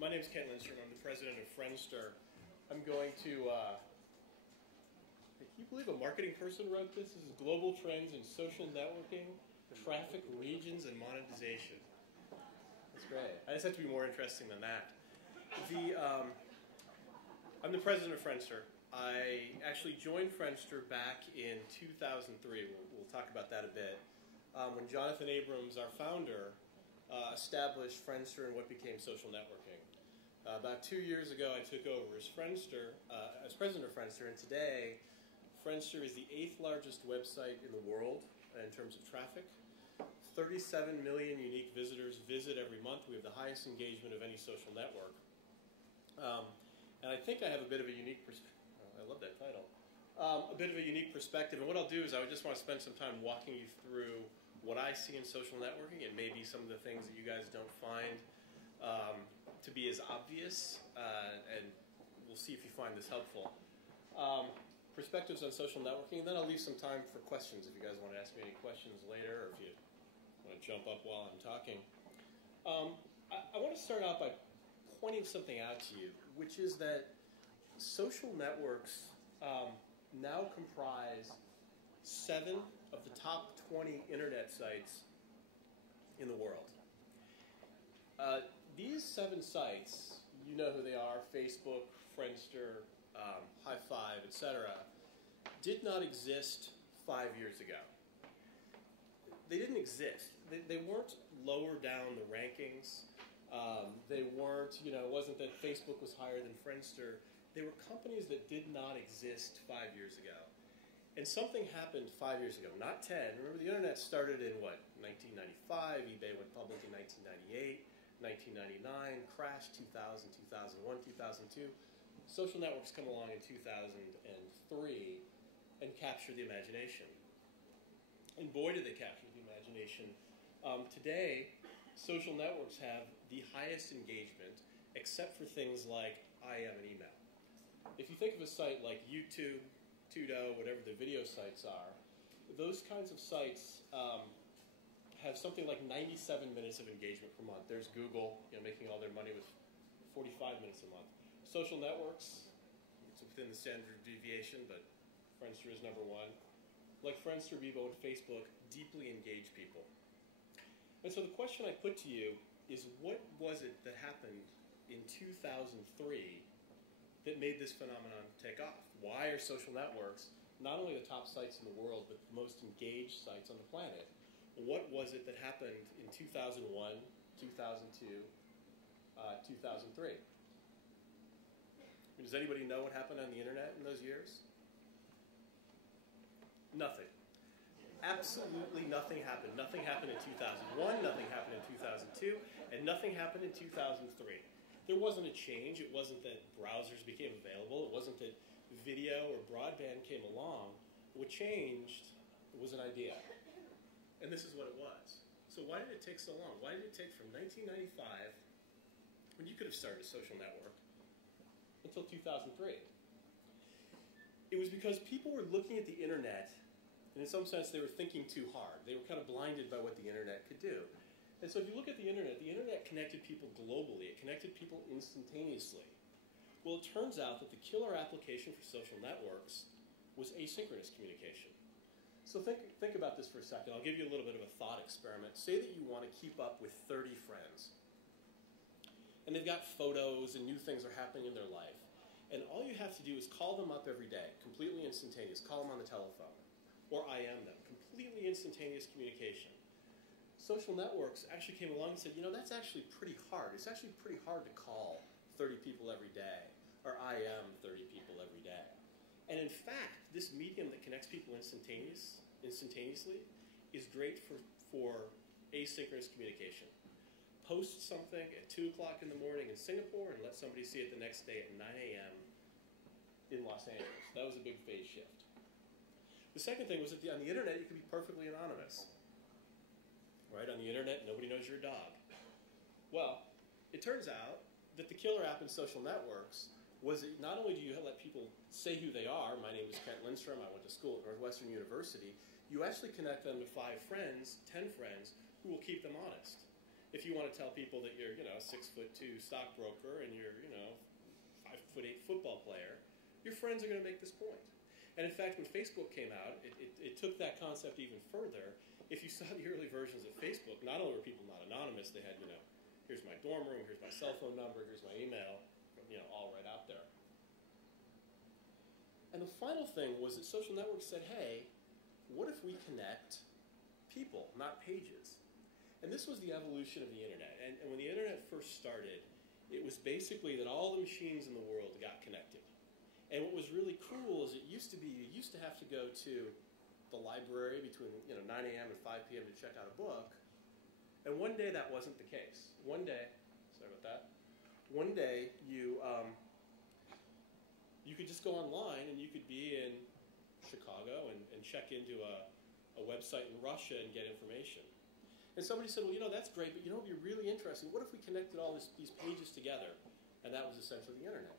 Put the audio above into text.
My name is Kent Lindstrom. I'm the president of Friendster. I'm going to, can you believe a marketing person wrote this? This is Global Trends in Social Networking, Traffic, Regions, and Monetization. That's great. I just have to be more interesting than that. I'm the president of Friendster. I actually joined Friendster back in 2003. We'll talk about that a bit. When Jonathan Abrams, our founder, established Friendster and what became social networking. About 2 years ago, I took over as president of Friendster, and today, Friendster is the 8th largest website in the world in terms of traffic. 37 million unique visitors visit every month. We have the highest engagement of any social network. And I think I have a bit of a unique perspective. I love that title. A bit of a unique perspective. And what I'll do is I would just want to spend some time walking you through what I see in social networking and maybe some of the things that you guys don't find to be as obvious. And we'll see if you find this helpful. Perspectives on social networking, and then I'll leave some time for questions if you guys want to ask me any questions later, or if you want to jump up while I'm talking. I want to start out by pointing something out to you, which is that social networks now comprise 7 of the top 20 internet sites in the world. These 7 sites, you know who they are: Facebook, Friendster, High Five, etc., did not exist 5 years ago. They didn't exist. They weren't lower down the rankings. They weren't, it wasn't that Facebook was higher than Friendster. They were companies that did not exist 5 years ago. And something happened 5 years ago, not 10. Remember, the internet started in, 1995. eBay went public in 1998, 1999, crashed 2000, 2001, 2002. Social networks come along in 2003 and capture the imagination. And boy, did they capture the imagination. Today, social networks have the highest engagement, except for things like IM and email. If you think of a site like YouTube, Tudo, whatever the video sites are, those kinds of sites have something like 97 minutes of engagement per month. There's Google, making all their money with 45 minutes a month. Social networks, it's within the standard deviation, but Friendster is number 1. Like Friendster, Bebo, and Facebook, deeply engage people. And so the question I put to you is, what was it that happened in 2003 that made this phenomenon take off? Why are social networks not only the top sites in the world, but the most engaged sites on the planet? What was it that happened in 2001, 2002, 2003? Does anybody know what happened on the internet in those years? Nothing. Absolutely nothing happened. Nothing happened in 2001, nothing happened in 2002, and nothing happened in 2003. There wasn't a change. It wasn't that browsers became available. It wasn't that video or broadband came along. What changed was an idea. And this is what it was. So why did it take so long? Why did it take from 1995, when you could have started a social network, until 2003? It was because people were looking at the internet, and in some sense they were thinking too hard. They were kind of blinded by what the internet could do. And so if you look at the internet connected people globally. It connected people instantaneously. Well, it turns out that the killer application for social networks was asynchronous communication. So think about this for a second. I'll give you a little bit of a thought experiment. Say that you want to keep up with 30 friends. And they've got photos and new things are happening in their life. And all you have to do is call them up every day, completely instantaneous. Call them on the telephone. Or IM them, completely instantaneous communication. Social networks actually came along and said, that's actually pretty hard. It's actually pretty hard to call 30 people every day, or IM 30 people every day. And in fact, this medium that connects people instantaneously is great for asynchronous communication. Post something at 2 o'clock in the morning in Singapore and let somebody see it the next day at 9 a.m. in Los Angeles. That was a big phase shift. The second thing was that on the internet, you could be perfectly anonymous. Right? On the internet, nobody knows you're a dog. Well, it turns out that the killer app in social networks was that not only do you let people say who they are, my name is Kent Lindstrom, I went to school at Northwestern University, you actually connect them to 5 friends, 10 friends, who will keep them honest. If you want to tell people that you're, a 6'2" stockbroker and you're, 5'8" football player, your friends are going to make this point. And in fact, when Facebook came out, it took that concept even further. If you saw the early versions of Facebook, not only were people not anonymous, they had, here's my dorm room, here's my cell phone number, here's my email, all right out there. And the final thing was that social networks said, hey, what if we connect people, not pages? And this was the evolution of the internet. And when the internet first started, it was basically that all the machines in the world got connected. And what was really cool is you used to have to go to the library between 9 a.m. and 5 p.m. to check out a book. And one day that wasn't the case. One day you could just go online and you could be in Chicago and check into a website in Russia and get information. And somebody said, well, that's great, but what would be really interesting? What if we connected all these pages together? And that was essentially the internet.